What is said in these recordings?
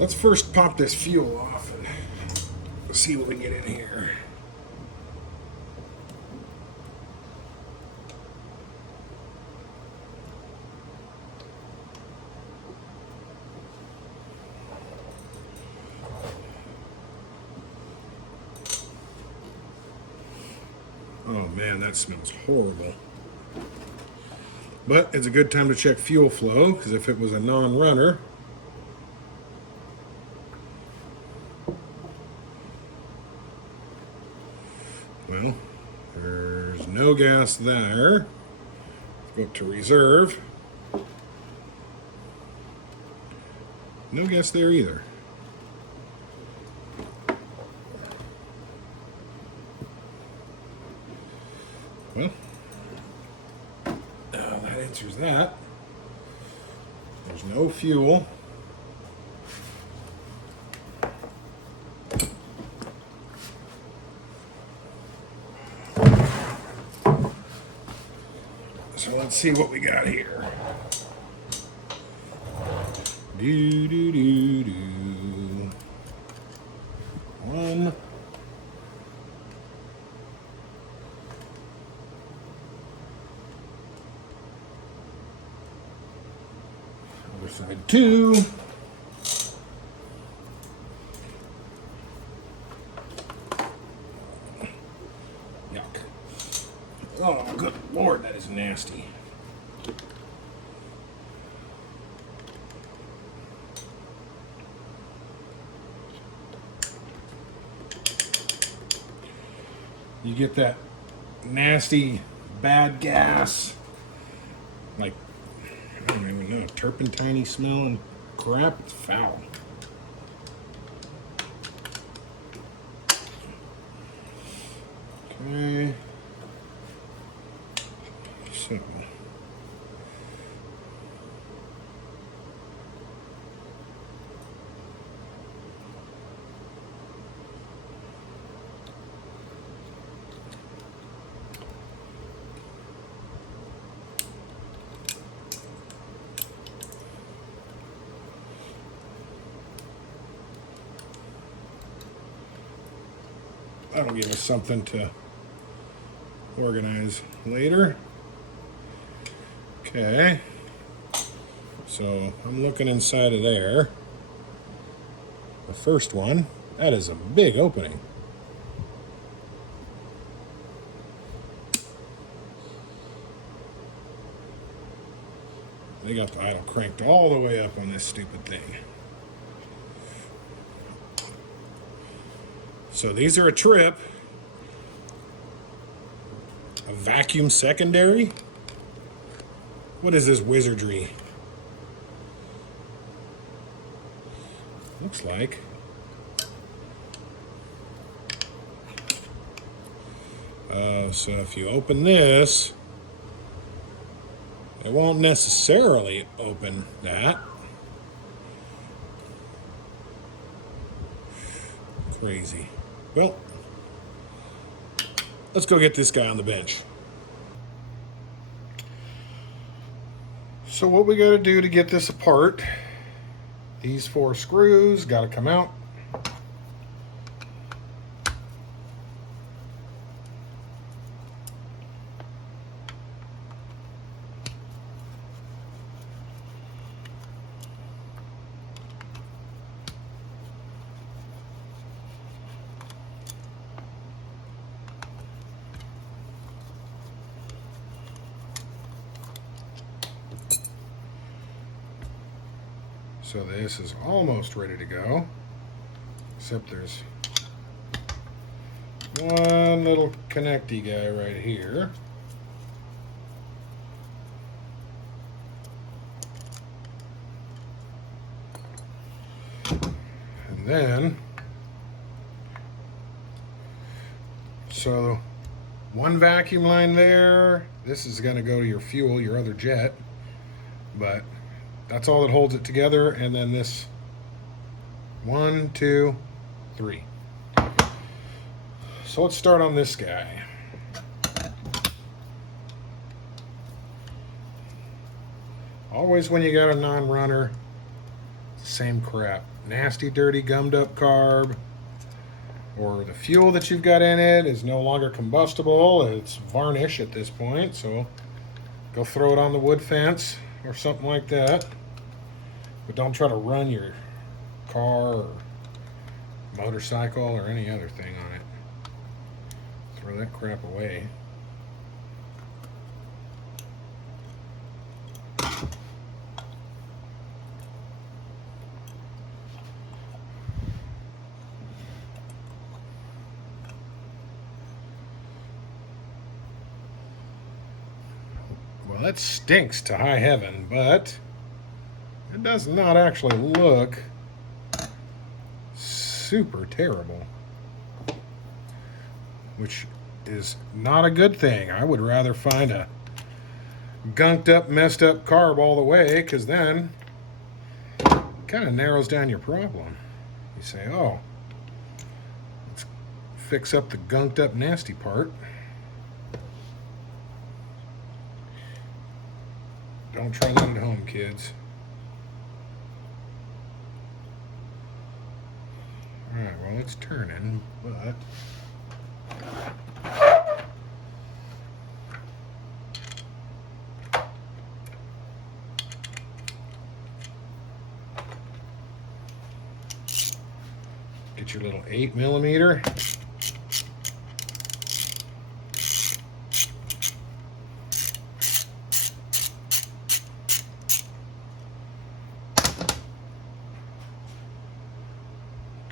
Let's first pop this fuel off and see what we get in here. Oh man, that smells horrible. But it's a good time to check fuel flow, because if it was a non-runner, well, there's no gas there. Go up to reserve. No gas there either. Well, that answers that. There's no fuel. So let's see what we got here. Do do do do. One. Other side 2. Yuck. Oh, good Lord, that is nasty. You get that nasty, bad gas, like, I don't even know, turpentine-y smell and crap. It's foul. Okay. So. That'll give us something to organize later. Okay, so I'm looking inside of there. The first one, that is a big opening. They got the idle cranked all the way up on this stupid thing. So these are a trip. A vacuum secondary? What is this wizardry? Looks like. So if you open this, it won't necessarily open that. Crazy. Well, let's go get this guy on the bench. So what we got to do to get this apart, these 4 screws got to come out. So this is almost ready to go, except there's one little connecty guy right here. And then, so one vacuum line there. This is going to go to your fuel, your other jet, but that's all that holds it together. And then this 1, 2, 3. So let's start on this guy. Always when you got a non-runner, Same crap. Nasty, dirty, gummed up carb, or the fuel that you've got in it is no longer combustible. It's varnish at this point, so go throw it on the wood fence or something like that. But don't try to run your car or motorcycle or any other thing on it. Throw that crap away. Well, it stinks to high heaven, but it does not actually look super terrible, which is not a good thing. I would rather find a gunked up, messed up carb all the way, because then it kind of narrows down your problem. You say, oh, let's fix up the gunked up nasty part. Don't try that at home, kids. Alright, well, it's turning, but get your little 8mm.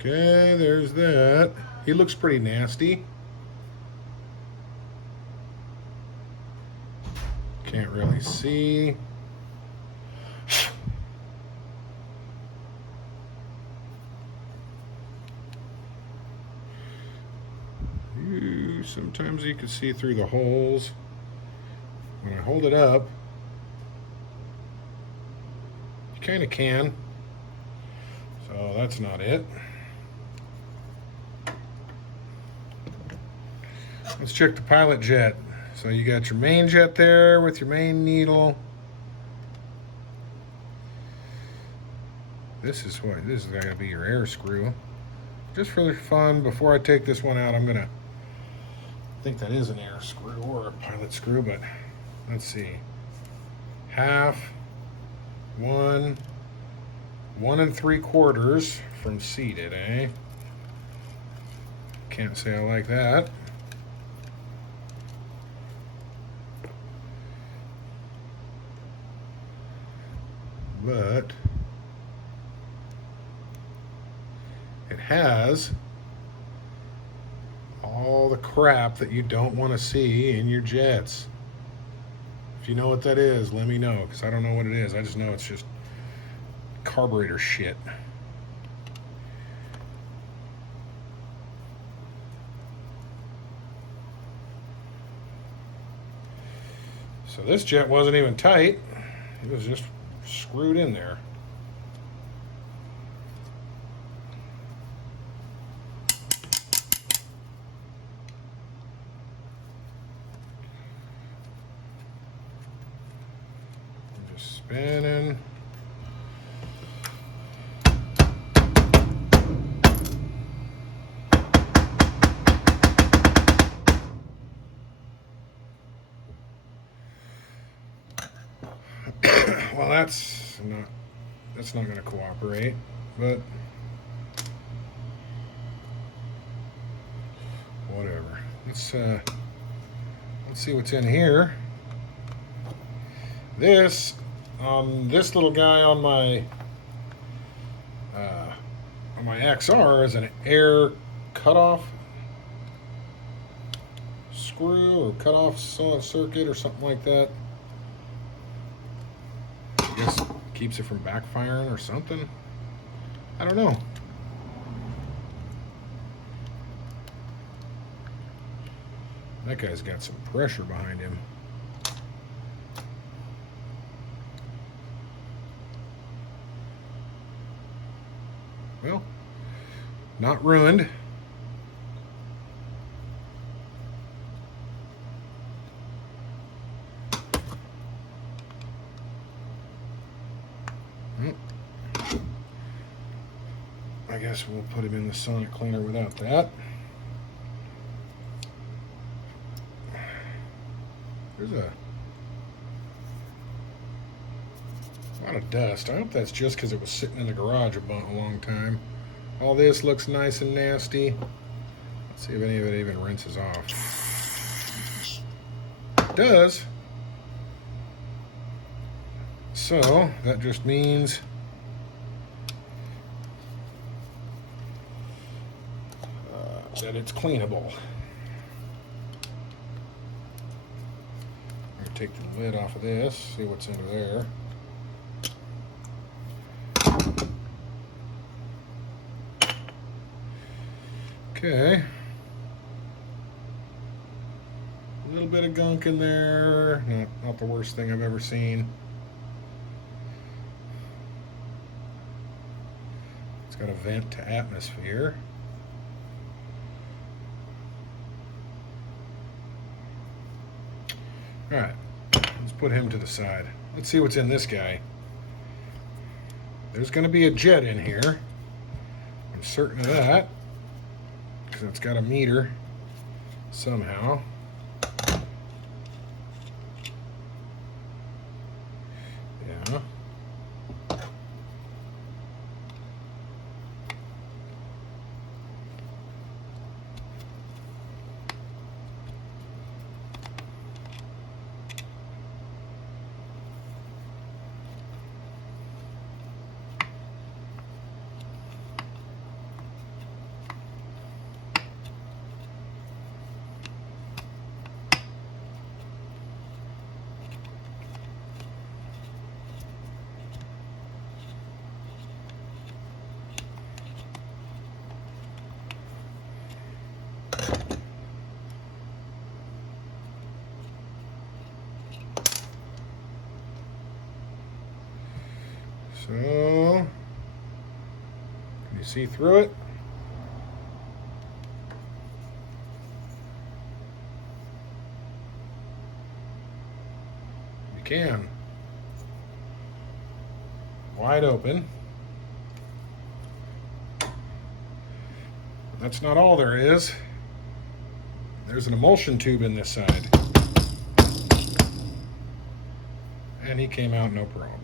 Okay, there's that. He looks pretty nasty. Can't really see. Sometimes you can see through the holes. When I hold it up, you kind of can. So that's not it. Let's check the pilot jet. So you got your main jet there with your main needle. This is gotta be your air screw. Just for the fun, before I take this one out, I think that is an air screw or a pilot screw, but let's see. Half, 1 3/4 from seated, eh? Can't say I like that. But it has all the crap that you don't want to see in your jets. If you know what that is, let me know, because I don't know what it is. I just know it's just carburetor shit. So this jet wasn't even tight. It was just screwed in there. I'm just spinning. Well, that's not going to cooperate, but whatever. Let's see what's in here. This little guy on my XR is an air cutoff screw or cutoff solid circuit or something like that. I guess keeps it from backfiring or something. I don't know. That guy's got some pressure behind him. Well, not ruined. I guess we'll put him in the sonic cleaner without that. There's a lot of dust. I hope that's just because it was sitting in the garage a long time. All this looks nice and nasty. Let's see if any of it even rinses off. It does. So that just means that it's cleanable. I'm going to take the lid off of this, see what's under there. Okay. A little bit of gunk in there. Not the worst thing I've ever seen. It's got a vent to atmosphere. Alright, let's put him to the side. Let's see what's in this guy. There's going to be a jet in here. I'm certain of that, because it's got a meter somehow. Yeah. So, can you see through it? You can. Wide open. That's not all there is. There's an emulsion tube in this side. And he came out no problem.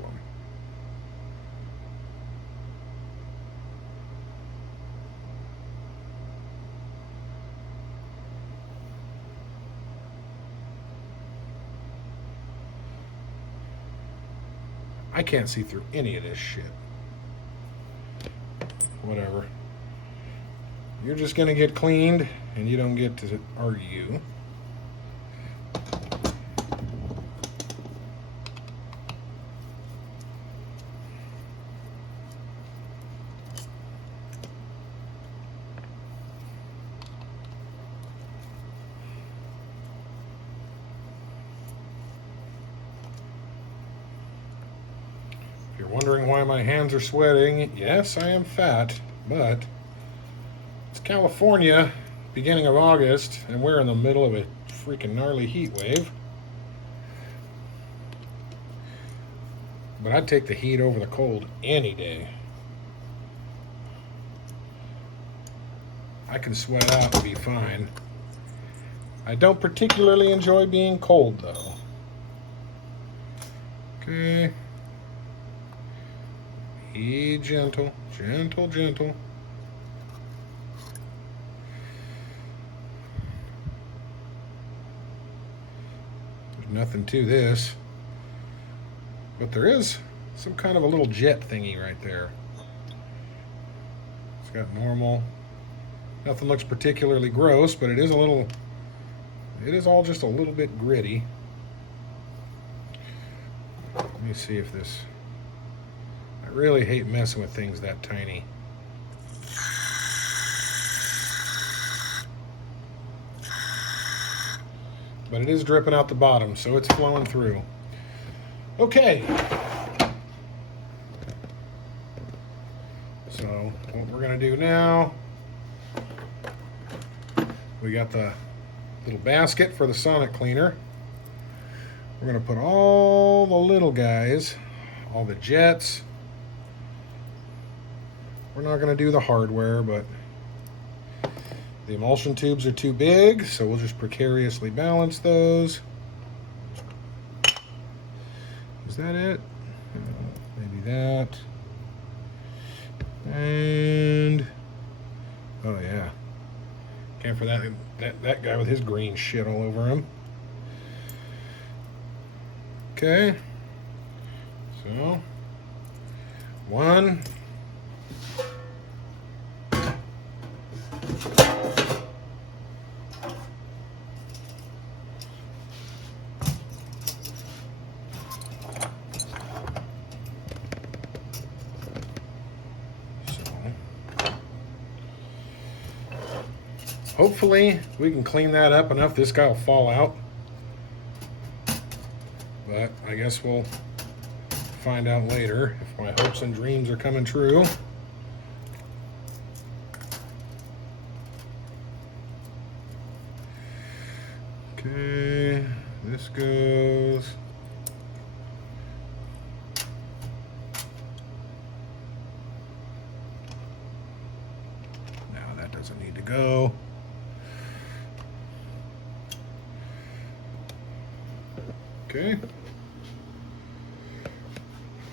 I can't see through any of this shit. Whatever. You're just gonna get cleaned and you don't get to argue. If you're wondering why my hands are sweating, yes, I am fat, but it's California, beginning of August, and we're in the middle of a freaking gnarly heat wave. But I'd take the heat over the cold any day. I can sweat out and be fine. I don't particularly enjoy being cold, though. Okay. Be gentle, gentle, gentle. There's nothing to this, but there is some kind of a little jet thingy right there. It's got normal. Nothing looks particularly gross, but it is all just a little bit gritty. Let me see if this, I really hate messing with things that tiny. But it is dripping out the bottom, so it's flowing through. Okay. So what we're gonna do now, we got the little basket for the sonic cleaner. We're gonna put all the little guys, all the jets, we're not going to do the hardware, but the emulsion tubes are too big, so we'll just precariously balance those. Is that it? Maybe that. And oh yeah, can't for that guy with his green shit all over him. Okay, so one. Hopefully we can clean that up enough this guy will fall out, but I guess we'll find out later if my hopes and dreams are coming true. Okay, this goes. Now that doesn't need to go. Okay,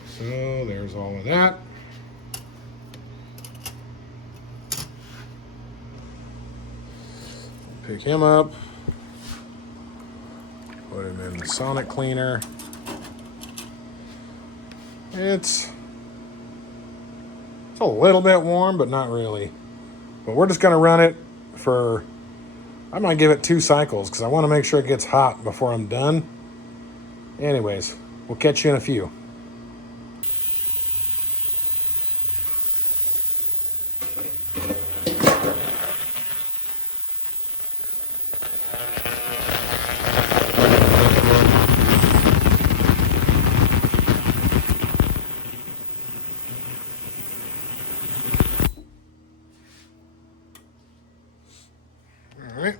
so there's all of that. Pick him up, put him in the Sonic cleaner. It's a little bit warm, but not really. But we're just going to run it for, I might give it 2 cycles because I want to make sure it gets hot before I'm done. Anyways, we'll catch you in a few. All right.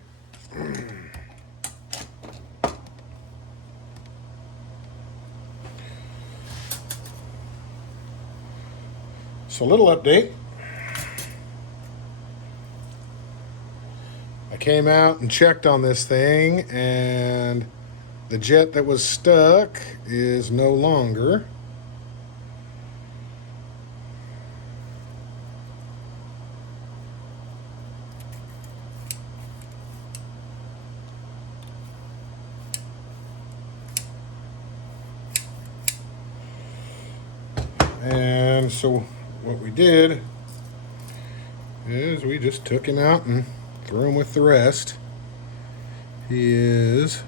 So a little update. I came out and checked on this thing, and the jet that was stuck is no longer. And so what we did is we just took him out and threw him with the rest. He is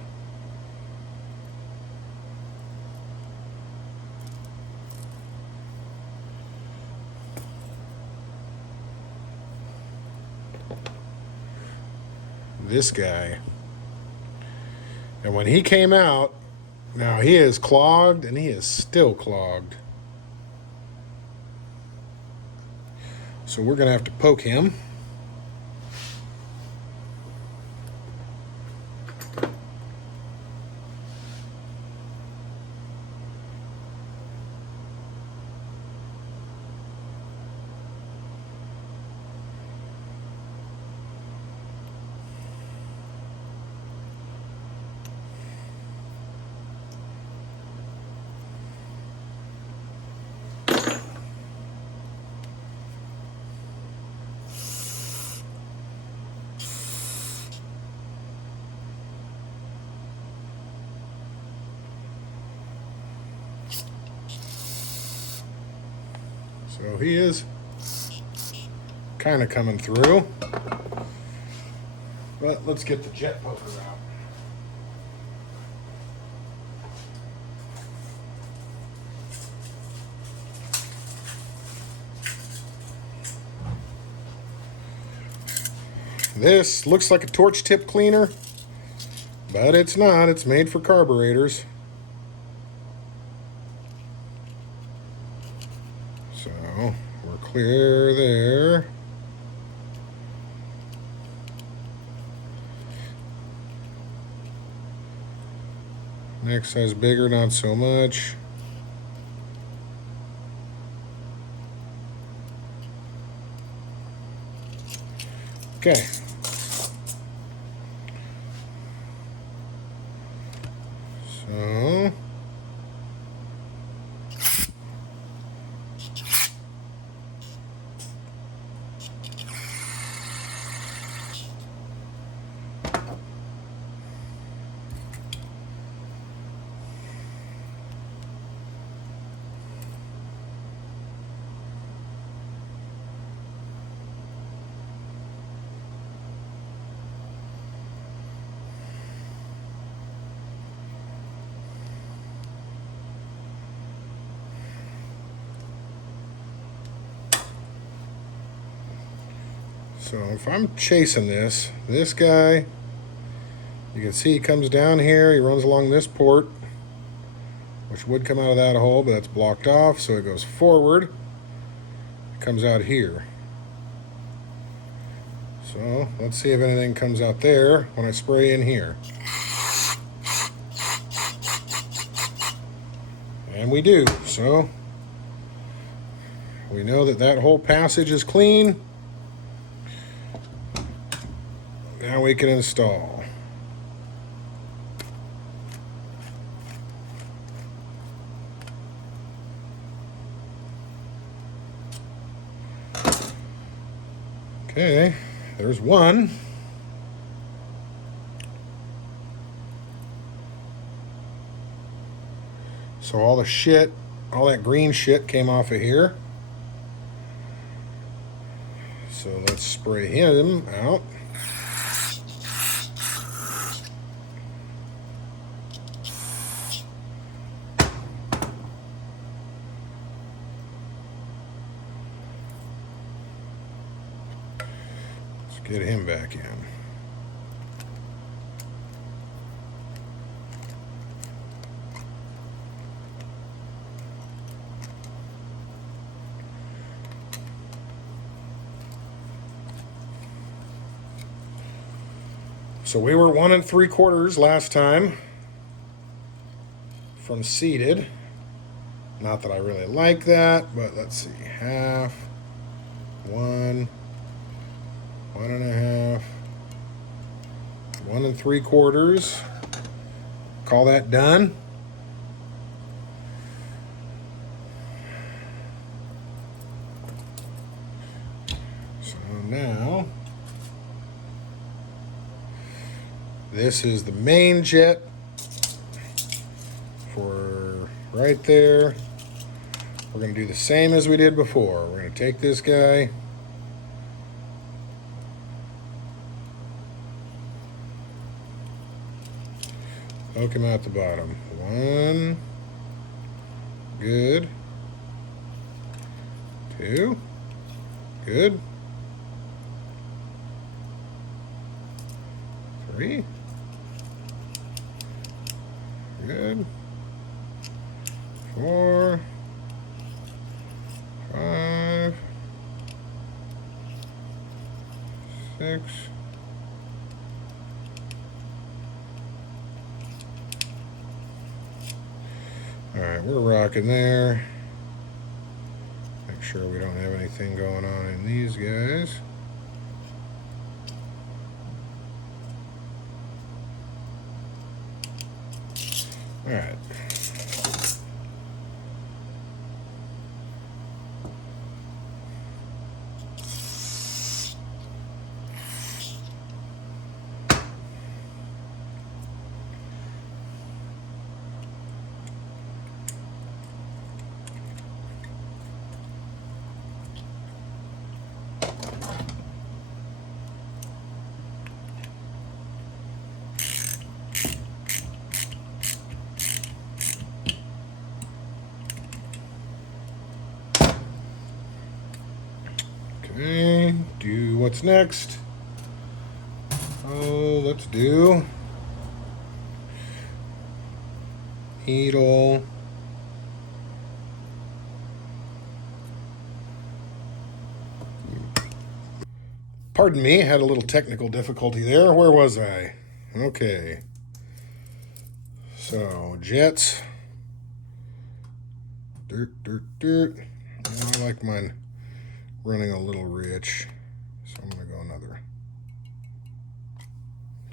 this guy. And when he came out, now he is clogged, and he is still clogged. So we're going to have to poke him. So he is kind of coming through, but let's get the jet poker out. This looks like a torch tip cleaner, but it's not. It's made for carburetors. So we're clear there. Next size bigger, not so much. Okay. So So if I'm chasing this guy, you can see he comes down here, he runs along this port, which would come out of that hole, but that's blocked off, so it goes forward. It comes out here. So let's see if anything comes out there when I spray in here. And we do, so we know that that whole passage is clean. Now we can install. Okay, there's one. So all the shit, all that green shit came off of here. So let's spray him out. Get him back in. So we were 1 3/4 last time from seated. Not that I really like that, but let's see. Half, 1, 1 1/2, 1 3/4. Call that done. So now, this is the main jet for right there. We're going to do the same as we did before. We're going to take this guy. Poke him out the bottom. 1. Good. 2. Good. 3. Good. 4. 5. 6. Alright, we're rocking there. Make sure we don't have anything going on in these guys. Alright. Okay, do what's next? Oh, let's do needle. Pardon me, had a little technical difficulty there. Where was I? Okay. So, jets. Dirt. I like mine running a little rich, so I'm going to go another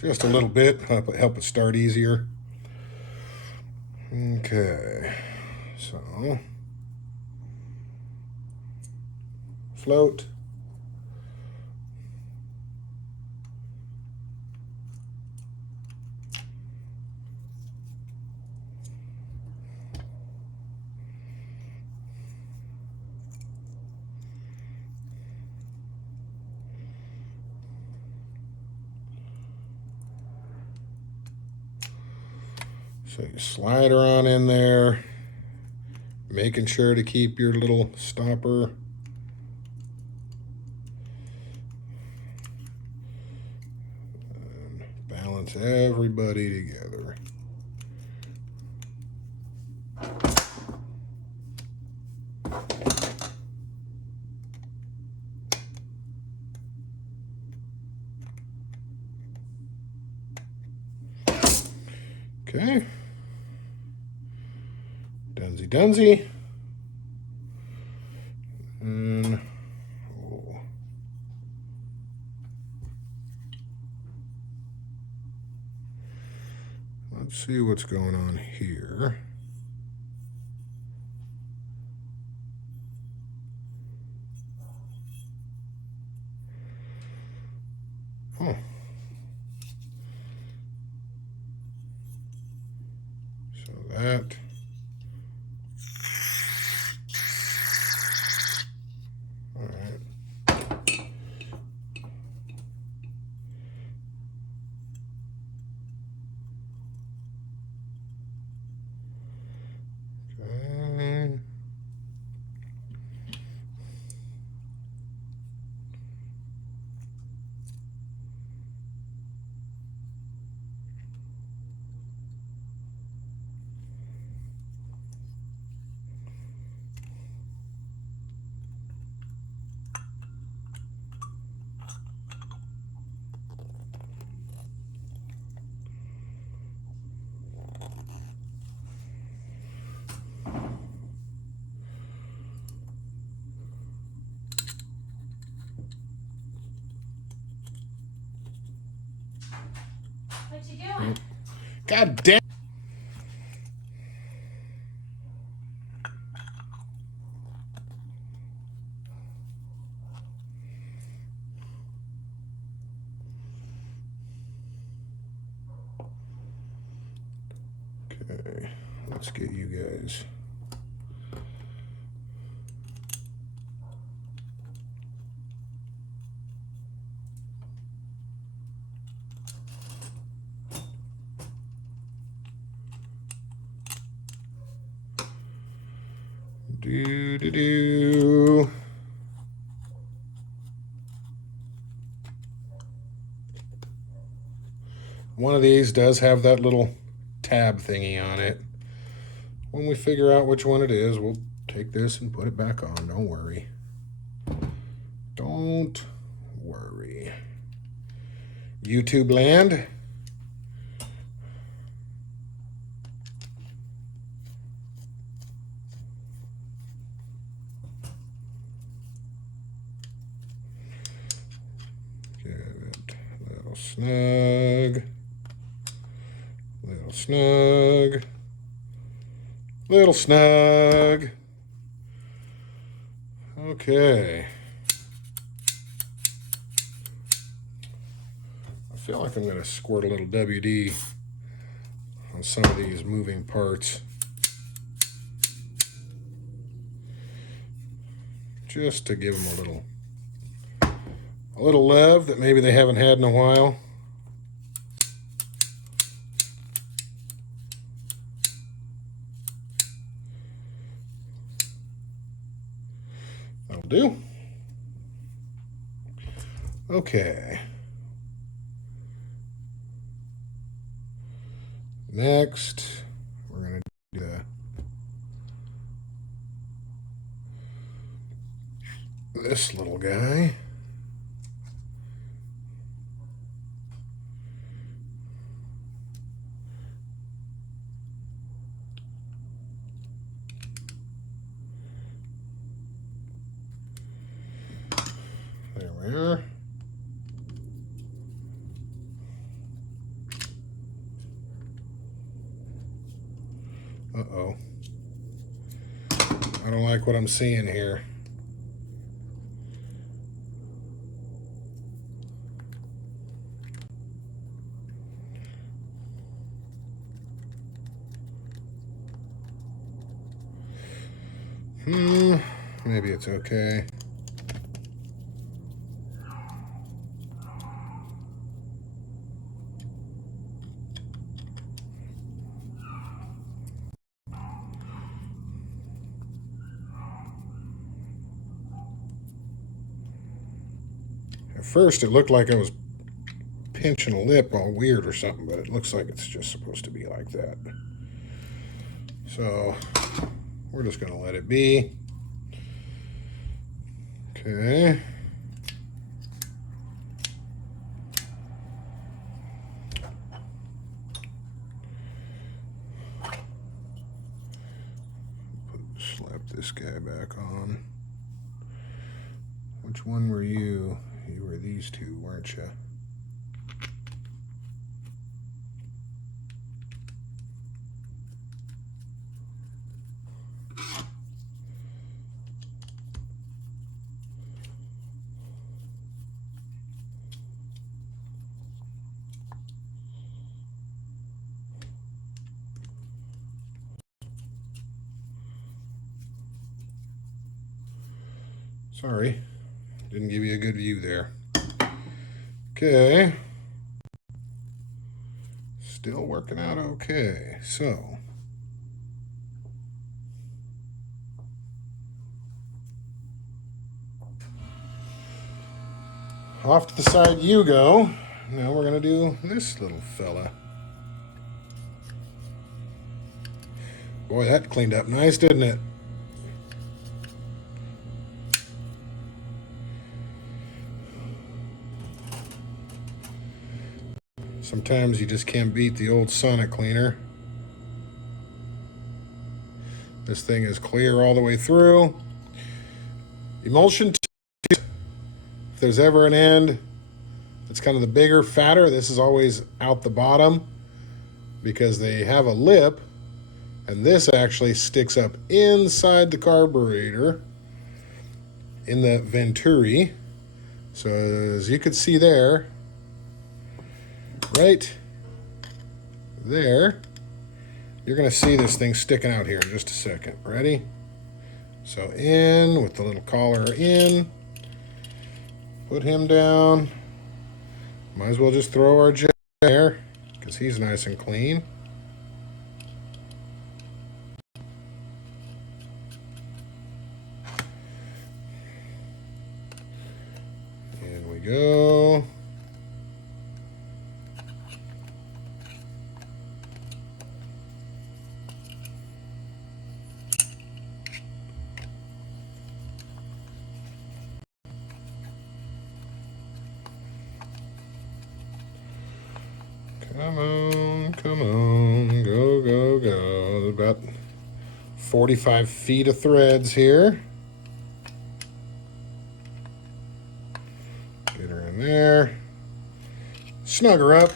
Just a little bit, help it start easier. Okay, so float. So you slide her on in there, making sure to keep your little stopper and balance everybody together. Okay. Dunsy Dunsy. And let's see what's going on here. Oh. So that. All right. Okay. What you doing? God damn. Okay, let's get you guys. Do. One of these does have that little tab thingy on it. When we figure out which one it is, we'll take this and put it back on. Don't worry. Don't worry. YouTube land. Get it a little snug. Little snug. Little snug. Okay. I feel like I'm going to squirt a little WD on some of these moving parts. Just to give them a little love that maybe they haven't had in a while. That'll do. Okay. Next, we're going to do this little guy. There we are. Uh-oh. I don't like what I'm seeing here. Maybe it's okay. At first, it looked like I was pinching a lip all weird or something, but it looks like it's just supposed to be like that. So we're just going to let it be. Okay. Slap this guy back on. Which one were you? You were these two, weren't you? Sorry, didn't give you a good view there. Okay. Still working out okay. So off to the side you go. Now we're going to do this little fella. Boy, that cleaned up nice, didn't it? Sometimes you just can't beat the old Sonic cleaner. This thing is clear all the way through. Emulsion, if there's ever an end, it's kind of the bigger, fatter. This is always out the bottom because they have a lip, and this actually sticks up inside the carburetor in the venturi. So as you can see there, right there, you're going to see this thing sticking out here in just a second. Ready? So in with the little collar in, put him down. Might as well just throw our jet there because he's nice and clean. In we go. Come on, go, go, go. About 45 feet of threads here. Get her in there. Snug her up.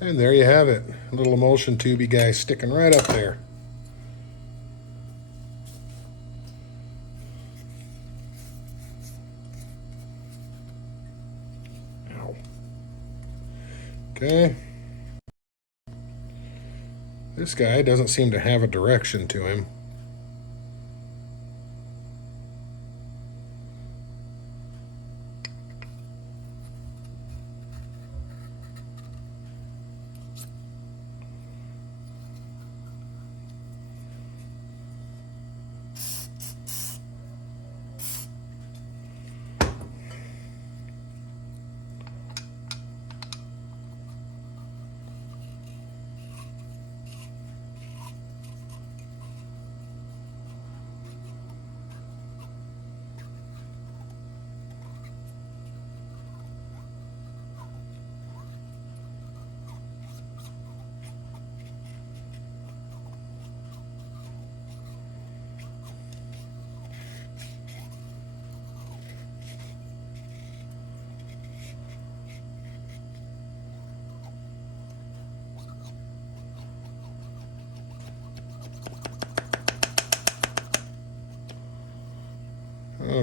And there you have it. A little emulsion tubey guy sticking right up there. Ow. Okay. This guy doesn't seem to have a direction to him.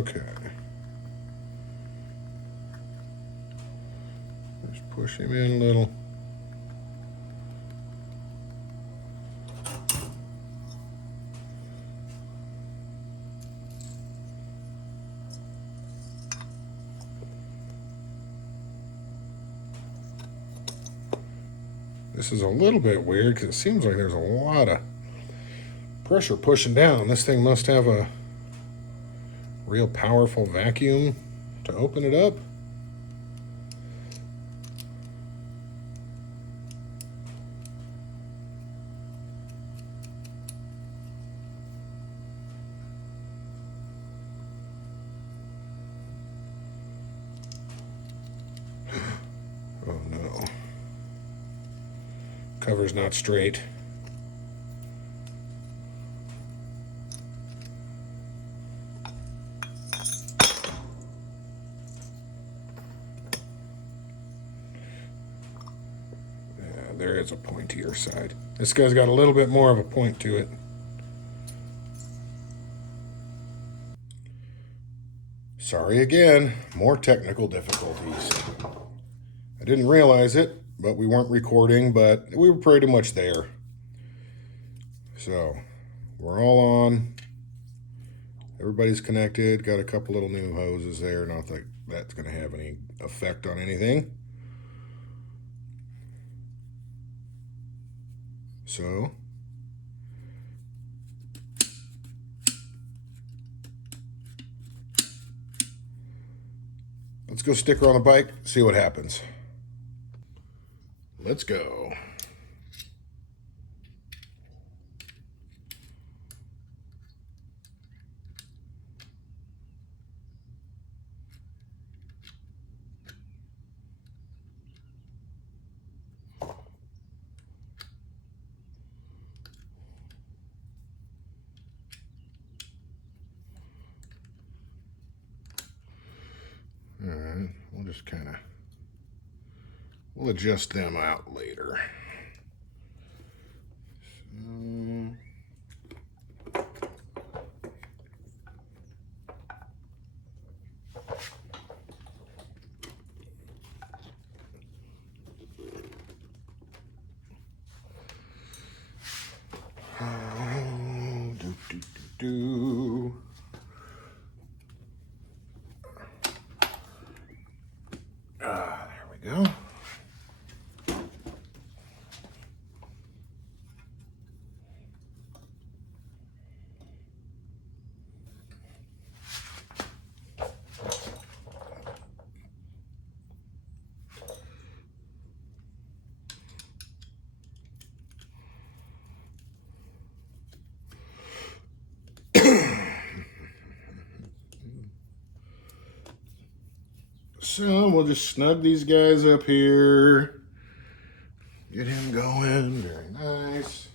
Okay. Just push him in a little. This is a little bit weird because it seems like there's a lot of pressure pushing down. This thing must have a real powerful vacuum to open it up. Oh no. Cover's not straight. There is a pointier side. This guy's got a little bit more of a point to it. Sorry again, more technical difficulties. I didn't realize it, but we weren't recording, but we were pretty much there. So, we're all on. Everybody's connected. Got a couple little new hoses there. Not that that's going to have any effect on anything. So, let's go stick her on the bike, see what happens. Let's go. All right, we'll just we'll adjust them out later. There we go. So we'll just snug these guys up here. Get him going, very nice.